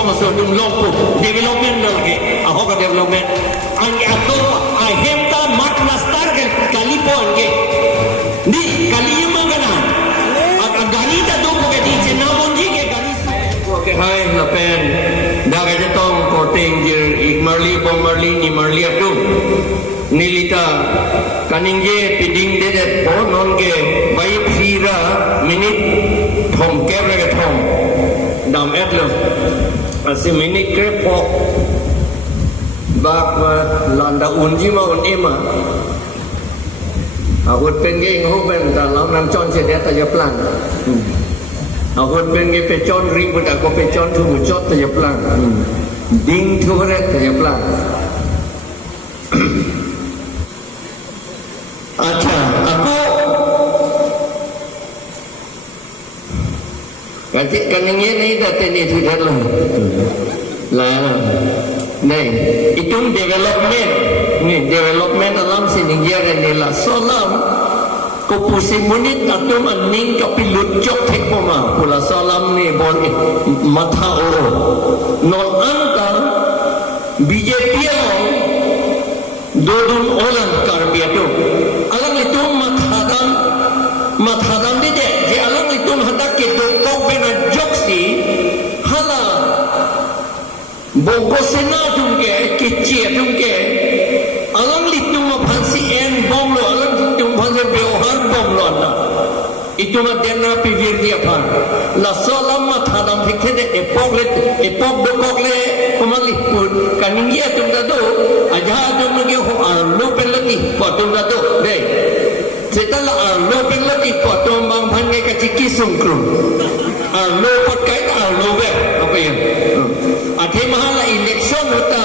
long so dum long pu development lagi aho ka development ang ato ay hemta mat nastar ke kalipon ke di kaliyama kana ag ganita do ko ke di senamon ji ke ganis ko ke hai la pen daga jetong korting jir igmarli bomarli ni marli atu nilita kaningje piding de ponon ke bai phira minit thom kevre ke thom dam etlo asi minit ke pok bak landa unji ma un ema akut penge ngoben ta lam nam chon che de ta yaplan akut penge pe chon ring but ako pe chon thu chot ta yaplan ding thu re ta yaplan acha aku Kajik kaningnya ni dati ni sudah lah nih itu development alam sini dia ni lah solam kopusi munit atau maning kapilut jok tek poma pula solam ni bon mata oro non angkar BJP yang dodun orang karbia tu alam itu mathadam dia je alam itu hendak kita kau bina joksi hala bongko sena tungke kecil tungke alam itu maphansi en bom lo alam itu maphansi beohar bom lo na itu madena pivir dia pan la solam mathadam fikhe de epok dokok le pemalipun kaningia tungda do aja adum lagi ho arlo pelati potungda do deh setelah arlo pelati potong bang pangai kaciki sungkrum arlo pakai arlo web apa ya ade mahala election hota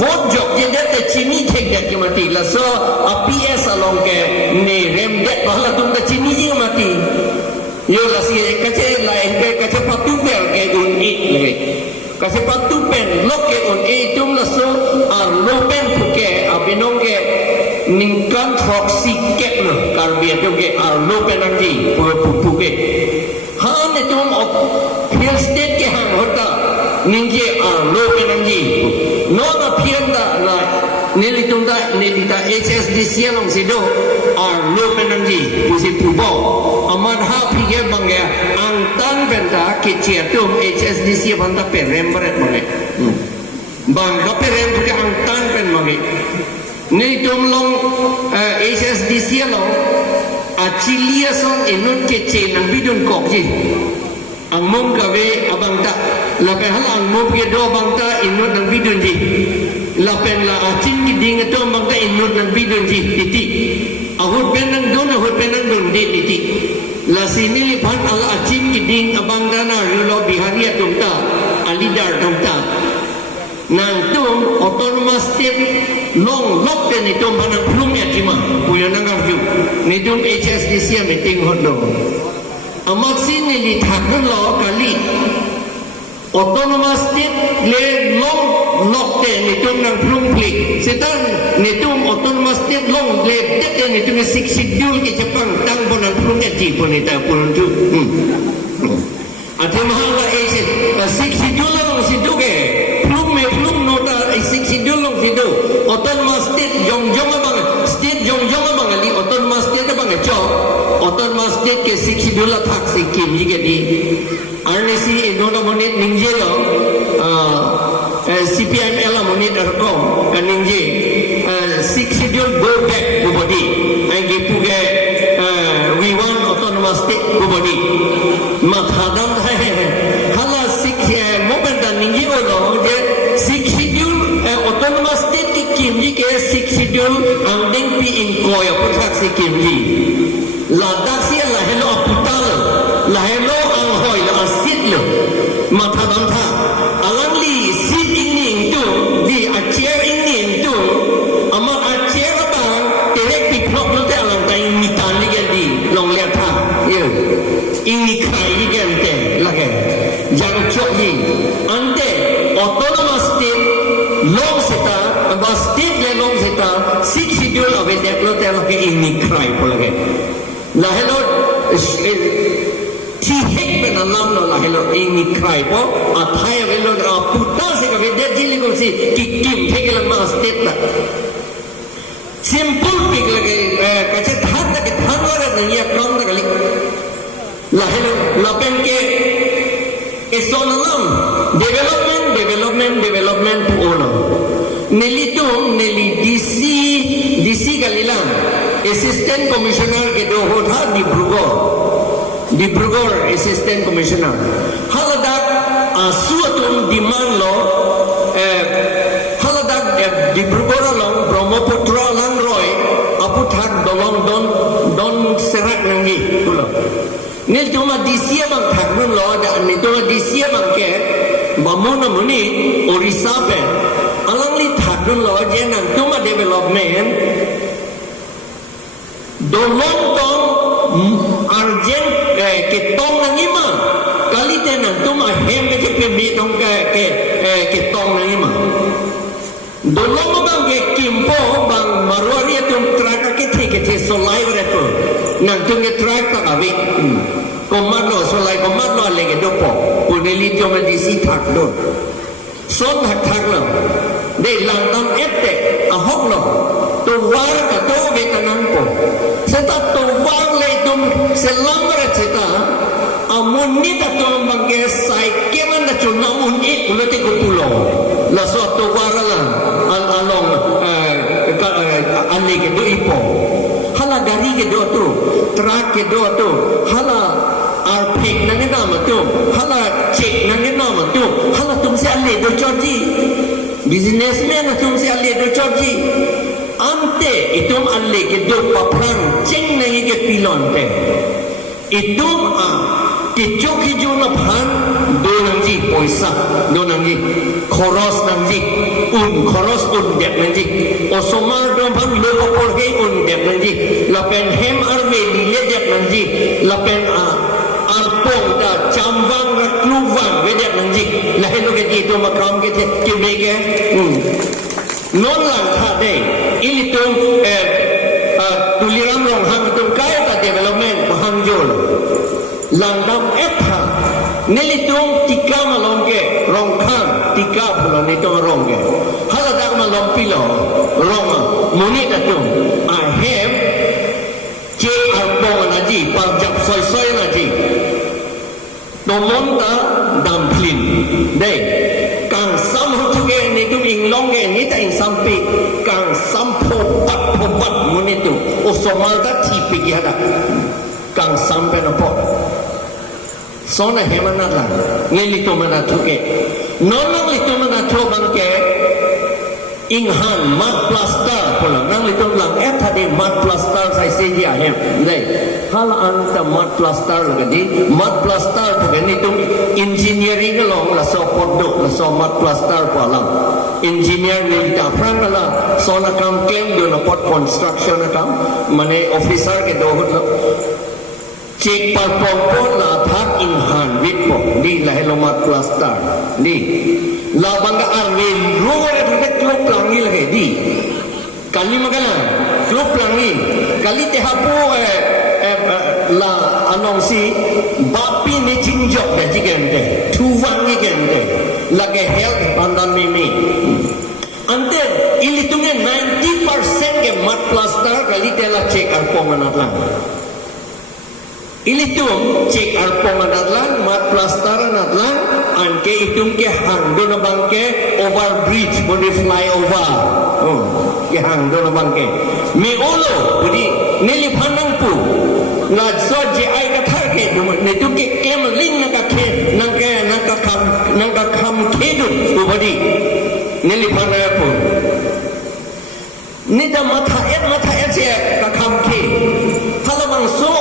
vote jok jenda te chini thek dak mati la so APS along ke ne rem dak mahala tum da chini ji mati yo la si kace lain ke kace patu bel ke unit lagi kace patu pen lok ke un tum la so arlo pen puke abinong ke ningkan toxic ket no karbia tu ke arlo penanti pupu ke han itu hill state ke hang hota ningke arlo penanti no na pianda la nilita HSDC long sido arlo penanti pusi pubo amad ha pige bangya antan benta ke chetum HSDC banta perem beret bange bang perem ke antan pen bange ni long HSDC long achilia song enut kece nang bidun kokji ang mum kawe abang ta lapen hal ang mum ke do abang ta enut nang bidun ji lapen la achin ki ding to abang ta enut nang bidun ji titi ahut pen nang don di titi la sini lipan ala achin ki ding abang ta na rulo biharia tumta alidar tumta nang tum autonomous state long lok te ni tum hanang plum ya jima puyo nang arju ni tum HSDC meeting hodo amat sini li thakun lo kali autonomous state le long lok te ni tum nang plum klik setan ni tum autonomous state long le te ni tum six schedule ke Jepang tang bonang plum ya ji pun ita pun tu ate mahal HSDC six schedule long situ ke plum nota six schedule long situ autonomous state jong abang ali autonomous state abang cho autonomous state ke six schedule thak sikim ji ke di RNC inona monit ningje lo CPM ela monit arkom kan ningje six schedule go back body angi puge we want autonomous state body mathadam hai hala six moment ningje lo je six schedule autonomous state ki kimji ke six schedule angding pi in koy puthak si kimji la daksi la hello aputal la hello ang hoy la asit lo mathadam tha alangli sit ingning tu di acher ingning tu amat acher abang terek pi klok lo te alang tai mitan li gen di long le tha ye ingi khai li gen te la gen jang chok ji ante autonomous state long seta abas state le long seta six schedule of it lo te ke ingi khai pula ke la hello thi hek ben กันนั่นล้ำเราให้เราเองมีใครเพราะไทยเวลาพุทธะสิกับเด็กจิลิกุสิกิมเทกิลมาสเตตละ simple pig lagi kaca thang lagi thang orang ni ya kram tak kali lahir lapen ke isonalam development puna neli DC kalilang assistant commissioner ke do hotha Dibrugarh assistant commissioner haladak suatum demand lo haladak Dibrugarh long Brahmaputra lang roy aputhak dolong don serak nangi tulo nil tuma disia bang thakun lo ada ni tuma disia bang ke bamuna muni Orissa pe alangli thakun lo je nang tuma development dolong tong arjen ke tong nangi ma kali te nang tuma hem ke pe mi tong ke tong nangi ma dolong bang ke kimpo bang marwari tum traka ke solai beretu nang tum ke trak tak avi komando solai komando lege dopo puneli joma disi thak do son thak lo de lang tam ette ahok lo to war ka to vetanang po seta to war le tum selang berecita amun ni ta to bang ke sai keman da chunamun e ulote ko pulo la so to war la along ane ke do ipo hala gari ke do tu truck ke do tu hala arpek nang nama tu hala cek nang nama tu hala tum se ale do chargi businessman tum se ale do chargi ante itum ale ke do paprang ceng nang ke pilon te itum ke joki jona phan do nang ji poisa do nang ji khoros nang ji khoros dep nang ji osomar do bang lo opor he dep nang ji lapen hem arme le dep nang ji lapen arpong da chamwang ra kluwang we dep nang ji la helo ke ti to makam ke the ke me ke non lang tha de ilitum tuliram rong hang tum kai ta development bahang jol langdam etha nelitung tika malong ke rong khang tika pula nitong rong ke haladak malong pilo rong muni tatung I have je arbong naji panjab soy naji tomon ta damplin dei kang sam hutuge nitung inglong ke nita ing sampi kang sampo pat muni tu osomal ta tipi hada kang sampai napot sona hemana lang ngeli to mana thuke nonong li to mana tho bangke inghan mat plaster pula nang li to lang thade mat plaster sai se dia hem dei hala anta mat plaster lagadi mat plaster pagani to engineering long la so poddo la so mat plaster pala engineer ni ta prangala sona kam claim do na pot construction kam mane officer ke do hot cek parpong la thak inghan wit po di la helomat plaster di la bangga arwin ruwe de klub plangi lagi di kali magala klub plangi kali te hapo la anongsi bapi ni jingjok de jigende tuwang ni gende lagi help pandan mimi ante ilitungen 90% ke mat plaster kali te la cek arpong anatlang ilitum cek arpong anatlang mat plaster anatlang anke itum ke hang do na bangke over bridge body flyover ke hang do na bangke mi ulo budi nili phanang pu na so je ai ka thar ke ne tu ke kem ling na ka khe nang ka kham khe du budi nili phanang pu ni da matha et je ka kham khe halamang so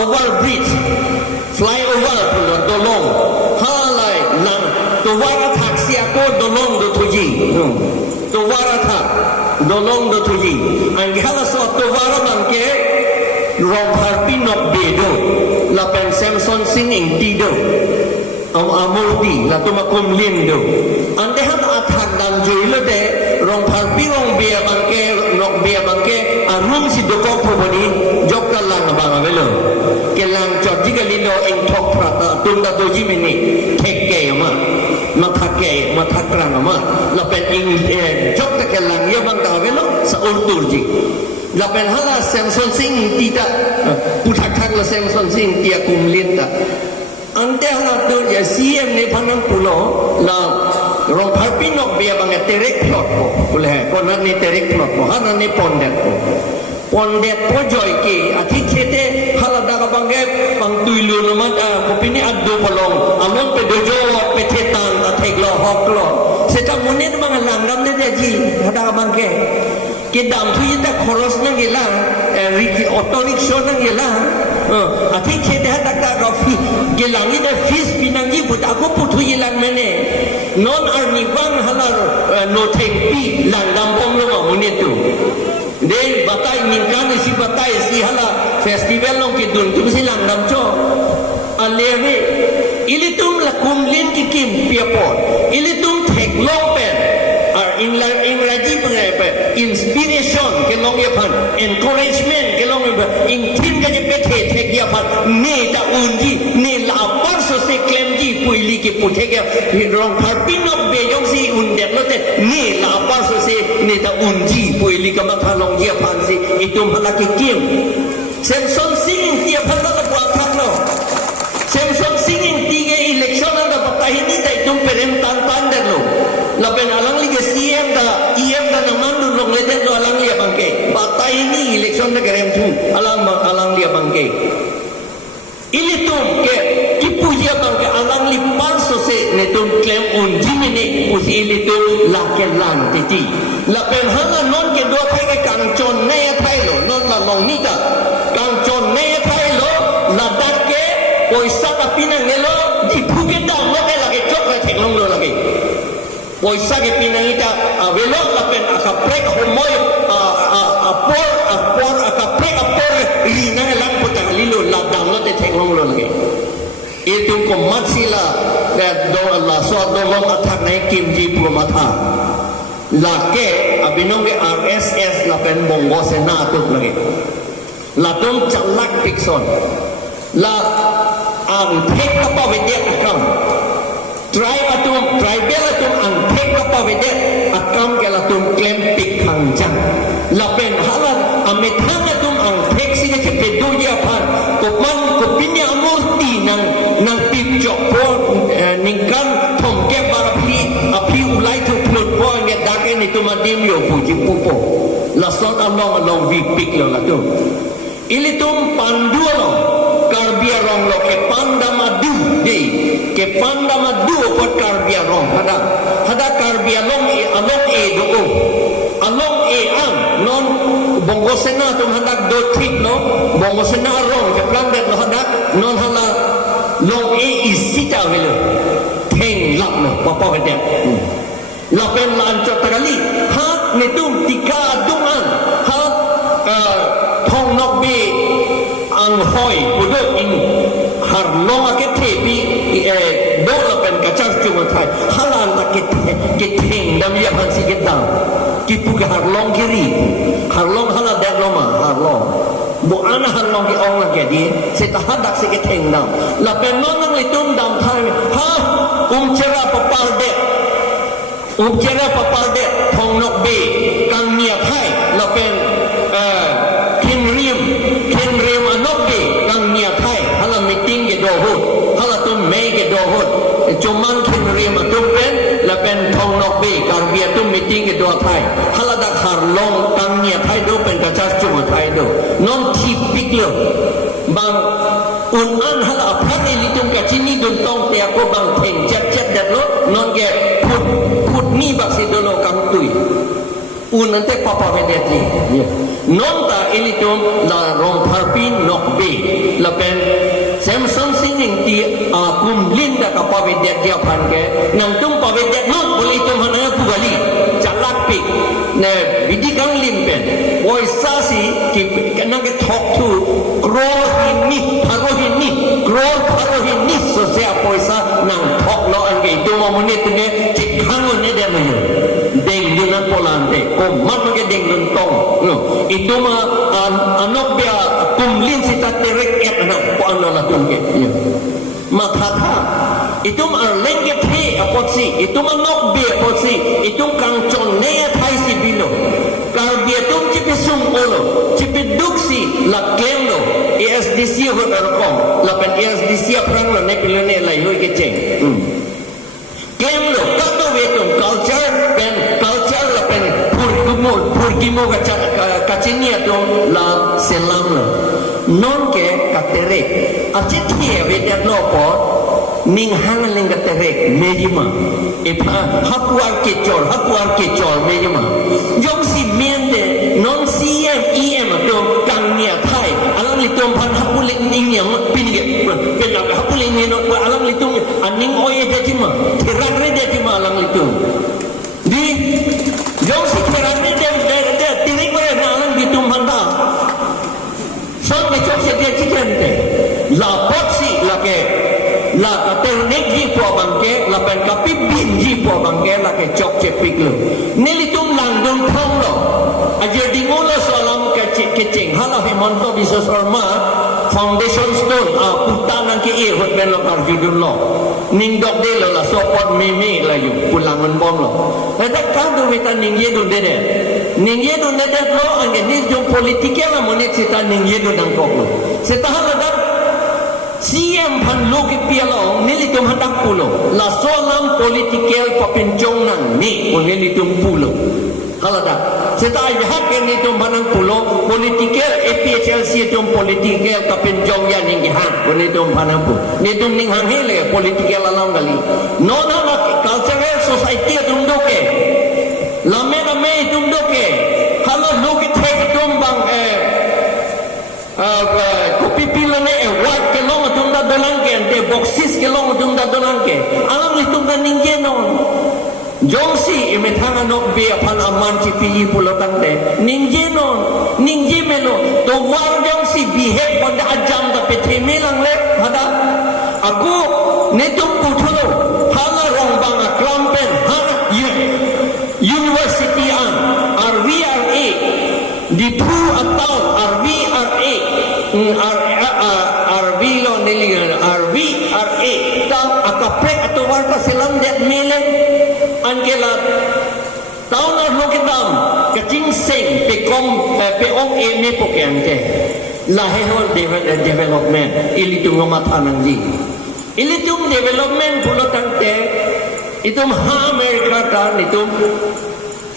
over bridge flyover pulo dolong halai nang to wara thak sia ko dolong do thuji to wara thak dolong do thuji ang hala so to wara bangke rong harpi nok bedo la pen samson singing dido amuldi la to makum lindo ande hat athak dan joilo de rong harpi rong bia bangke nok bia bangke arum si doko poboni jokta lang bang velo kelang chot jiga lindo ing thok prata tum da doji mini tekke ma mathake mathakran ma la pen ing jok ta kelang ya bang ta velo sa urdur ji la pen hala Samson Singh tita puthak thak la Samson Singh tia kumlin ta ante hala do ya CM ne phanang pulo la rong pharpin nok bia bang terek plot ko pule ko na ni terek plot ko hana ni pondet ko pondet pojoy ke athi khete hala daga bange bang tuilu namat kopini addo polong alon pe dojo pe thetan atheglo hoklo seta munin bang langram de ji daga bange ke dam thu yita khoros na gela riki auto rickshaw na gela athi khete daga rofi gelangi de fees pinangi but aku puthu ilang mene non army bang halar no thengpi langgam bom lo munin tu de batai minkan si batai si hala festival long ki dun tu si langgam cho alere ilitum la kumlin ki kim piapot ilitum thek long pen ar ingraji pe inspiration ke long ya phan encouragement ke long in thin ka je pe thek ya phan ne ta unji ne la par so se claim ji puili ke puthe ke rong pharpin of be yong si un de lo te ne la par so se ne ta unji puili ka ma thalong ya phan si itum hala ki kim Samson Singh tia phan la kwa thak no Samson Singh tige election da patahini ta itum perem tan de lo la pen alang li ke CM da EM da naman lu long le de lo alang li bangke patahini election da gerem thu alang li bangke ilitum ke kipuja bangke alang li panso se netum claim un jimene usi ilitum la ke lan titi la pen hanga non ke do thai ke kang chon ne thai lo non la long ni ta kang chon ne thai lo la dak ke poisa ka pinang ngelo di phuke da lo ke lage chok ke thek long lo lage poisa ke pinang ita avelo la pen aka prek homoy apor aka prek apor rina lang puta lilo la dam lo te thek long lo lage itu ko matsila da do Allah so do long athak nai kimji pumatha la ke abinong ke RSS la pen bongo se na tu lagi la tum chalak pikson la ang thek ka pa vede akam tribal atum ang thek ka pa vede akam ke la tum claim pik khangjang la pen halat amethang atum ang thek sine che pedu ya phan ko man ko pinya amurti nang pip jok po ningkan thom ke baraphi aphi ulai thu plut po nge dake ni tu madim yo puji pupo la son along vi pik lo la tu ilitum pandulo karbia rong lo ke panda madu di ke panda madu pot karbia rong hada karbia long along e do along e an non bongo sena tum hadak do thik no bongo sena rong ke plan bet lo hadak non hala long e isita velo theng lap no papa hade la pen lan cho tagali hat ne tum tika dungan hat thong nok be ang hoi pudo in har long ke thepi do la pen ka char chu ma thai halan la ke theng dam ya han si ke dam ki pu ka har long kiri har long hala dat lo ma har long bo ana har long ki ong la ke di se ta hadak se ke theng dam la pen non nang le tum dam thai ha chera papal de thong nok be kang nia thai la pen kin rim anok be kang nia thai hala meeting ke do hot hala tum me ke do hot chuman kin rim atum pen la pen thong nok be kang bia tum meeting ke do thai hala dak har long kang nia thai do pen ka chas chu thai do non tipik lo bang un an hala aphat ni tum ka chini dun tong te ko bang theng chat dat lo non ke put ni bak si dono kang tui un ante papa vedetli non ta ilitum la rong pharpin nok be la pen Samson Singh ti kum linda ka pa vedet dia phan ke nang tum pa vedet non boleh tum hana pugali chalak pik ne bidi kang lim pen oi sasi ki nang ke thok thu grow hinni so se poisa nang thok lo an ge tu mo ni tu ne tik khang ne de ma deng dun an polante ko man ke deng dun tong itu ma anok bia kumlin si taterek et anak po ano la tungke matata itu lengke phe apotsi itu manok be apotsi itu kangchon ne thai si bilo kar dia tum chipi sum olo chipi duksi la klemlo ESDC ho arkom la pen ESDC prang la ne pilene la yoi ke cheng klemlo kato vetum culture la pen purkimo kacinia tu la selam la non ke katerek acet thia vedat lopo ning hangaling katerek mejima epa hapuar kecol mejima jong si mende non CM EM tu kangnia thai alam litum pan hapuling ning yang pinige penak hapuling ni no alam litum aning oye jajima terang re jajima alam litum di jong si terang re de tirik bare na alam litum handa son me chok se dia chikan te la boxi la ke la katernek ji po bangke la pen kapip bin ji po bangke la ke chok che piklo nilitum langdung thong lo ajer dingola salam ke cheng hala Hemanto Biswasarma foundation stone putanan ke e hot ben lo karjudun lo ning dok de lo la sopot meme la yu pulangan bom lo ada kadu wita ning ye dun de ning ye dun de lo ange ni jong politike la monet sita ning ye dun dang kok lo sita hala dak CM pan loki pialo nilitum handang pulo la solam political papincong nang ni pun nilitum pulo halada seta jahat ke nitum manang pulo political APHLC tum political papincong ya ning jahat pun nitum panang pu nitum ning hang hele political alam kali nona na cultural society tum doke lame tum doke halo loki thek tum bang kopi pilane wat ke long tunda dolang ke ante boxes ke long tunda dolang ke alam ni tunda ningje non jongsi imethanga nok be apan aman ci pi pulo tande ningje non ningje melo to war jongsi behave pada ajam ta pethe melang le hada aku netum puthulo hala rong bang klampen hana university an RVRA di pu atau RVRA RV lo nilingan RVRA ta akaprek atau warta selam det mele angela tahun lo kitam kecing sing peong eme pokente lahehol development ilitum ngomathanan ji ilitum development pulo tante itum ha Amerika ta nitum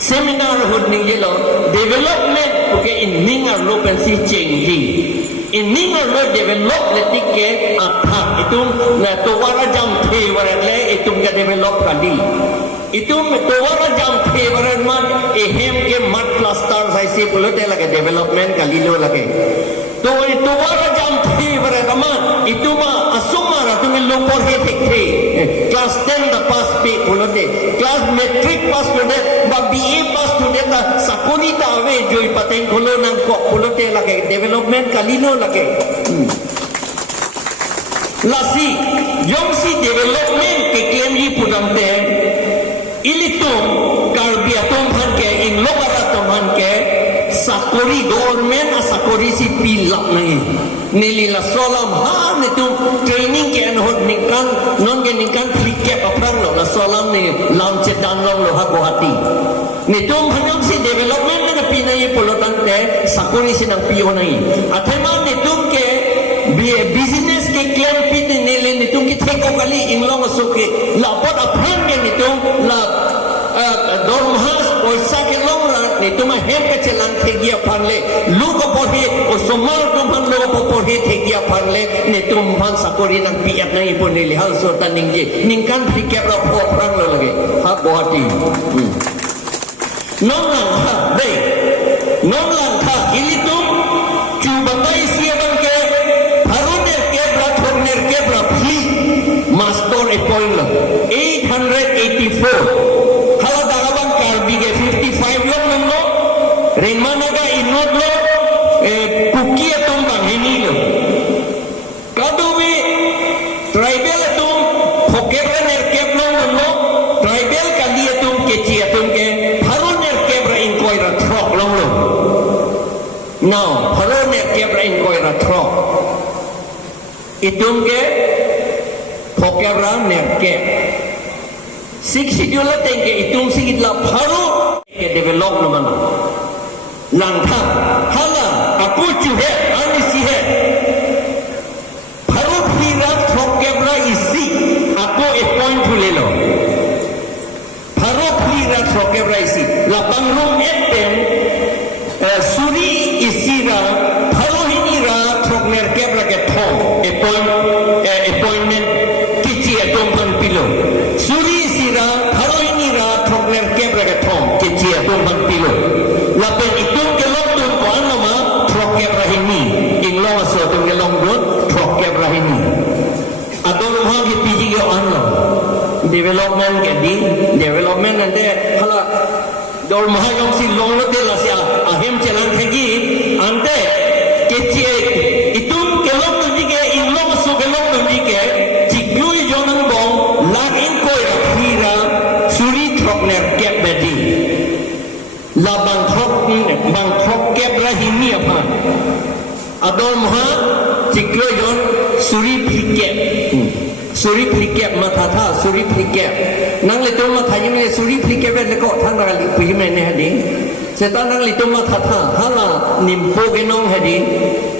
seminar hud ning yelo development porque in ningar lo pensi chengji in ningar lo develop letike athak itum na to wara jam the warale itum ga develop kadi itum to wara jam the waran man ehem ke mat cluster saisi pulote lage development kali lo lage to wara jam the waran man ituma asuma ratumi lo por he thekhe class 10 the pass pe pulote class metric pass pulote ba BA pass pulote ta sakoni ta ave joi pateng kholo nang ko pulote lage development kali lo lage lasi yongsi development ke claim yi pudamte ilitum karbiatum han ke in logaratum han ke sakori government asakori si pilak nai nilila solam ha nitum training ke anhod ningkan non ke ningkan kriket aprang lo la solam ni lam cedan lo ha Guwahati nitum hanyong si development na pinay polotan te sakori sinang piyo nai athema nitum ke business ke claim pit nile nitum ki theko kali inglong suke la bot aprang ke nitum la dormhas poisa ke long nitum hem ke chelang thegia phanle luko pohi o somal tum han lo pohi thegia phanle nitum han sakori nang piat nai pon nile hal so taning je ningkan pikap ra pho prang lo lage ha Guwahati non lang tha dei non lang tha ilitum chubatai siabang ke haruner ke bra thorner ke bra phi master e point 884 hala darabang karbi ke 55 long lo remanaga inod lo pukia tombang ini lo kaduwi tribal tum phokeber ke long lo tribal kali tum ke chi tum ke haruner ke bra in koira throk long lo ratrok itum ke pokera nerke siksi jola tengke itum sikit la pharu ke develop no mana langtha hala aku chuhe ani sihe pharu phira pokera isi aku point thulelo pharu phira pokera isi la bangrum etem suri isira pharu hinira thokner kebra ke thong appointment kichi atom pan pilo suri isira pharu hinira thokner kebra ke thong kichi atom pan pilo lapen itum ke lok tum ko anoma thok kebra hini inglong aso tum ke long dot thok kebra hini adon ha ki piji ke anlo development ke di development ande hala dol mahayong si long lo de la sia ahim chelang thegi ante kechi itum kelong ngi ke inglong so kelong ngi ke chiklui jonang bong lag in koi rakhira suri thokner kep bedi la bang thok kep rahimi apa adol maha chiklui jon suri phikep suri phikep mathatha suri phikep nang le to matha yim le suri phikep le ko thang ra li pi me ne hadi setan nang le to mathatha hala nimpo ke nong hadi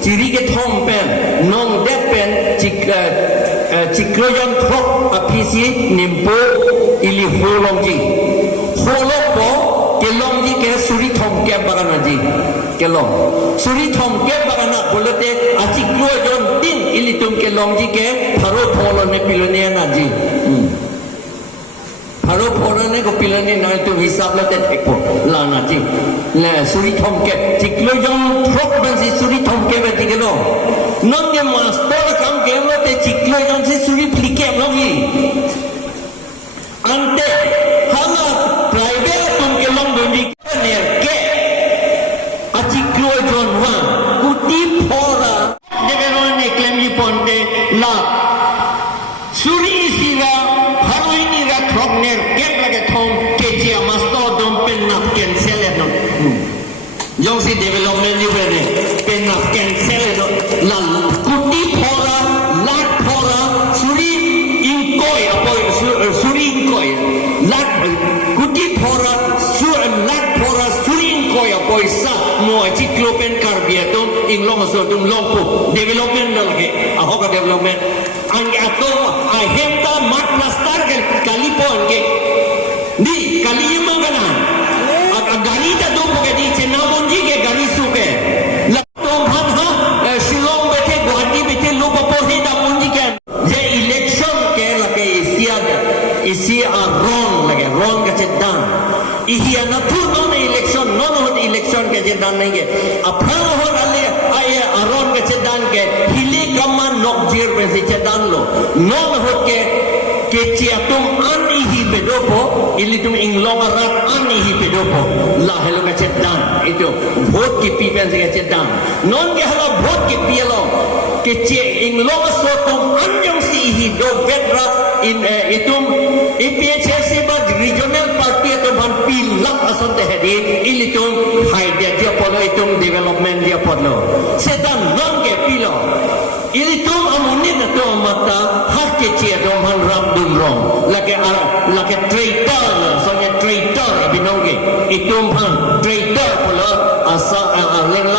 chiri ke thom pen nong dep pen chikroyon thok apisi nimpo ili holong ji holok po kelong ji ke suri thom ke bagana ji kelong suri thom ke bagana bolote achikroyon din ili tum kelong ji ke pharo pholo ne pilone na ji pharo pholo ne ko pilone na tu hisab la te ekpo la na ji le suri thom ke chikroyon thok ban si suri thom ke ba ji kelo non ke master kam ke lo te chikroyon si suri plike lo gi ante hala private tum ke long do ji ne ke achikroyon wa kuti phora develon ne claim ji ponte la suri sira haroini ra thokner get lage thong ke chia master dom pen na cancel no yong si development ji bene pen na cancel no la kuti phora lat phora suri inkoi apoi suri inkoi lat kuti phora lat phora suri inkoi apoi sa mo chiklo pen karbia dom inglong so dum longpo development lage ahoka development ang ato ahemta mat plastar kalipon ke di kaliyama kana gari ta do ke di chenamon ji ke gari suke la to bhan ha shillong bethe guwahati bethe lob pohe da monji ke je election ke lage isia ron lage ron ke chedan ihia na thu non election non hot election ke chedan nahi ke aphan hot ale aye aron ke chedan ke hile kaman nokjir pe se chedan lo non hot ke ciatum an ihi pedopo ilitum inglong rat an ihi pedopo la helo ke chedan itu vote ki pipen se ke chedan non ke hala vote ki pielo ke che inglong sotum anjong si ihi do vetra in itum IPHC ba regional party to ban pilak asonte hedi ilitum haide dia polo itum development dia polo sedan non ke pilo ilitum amunin to mata hak ke che do man ram dum rong lake traitor sonya traitor binongge itum han traitor polo asa leng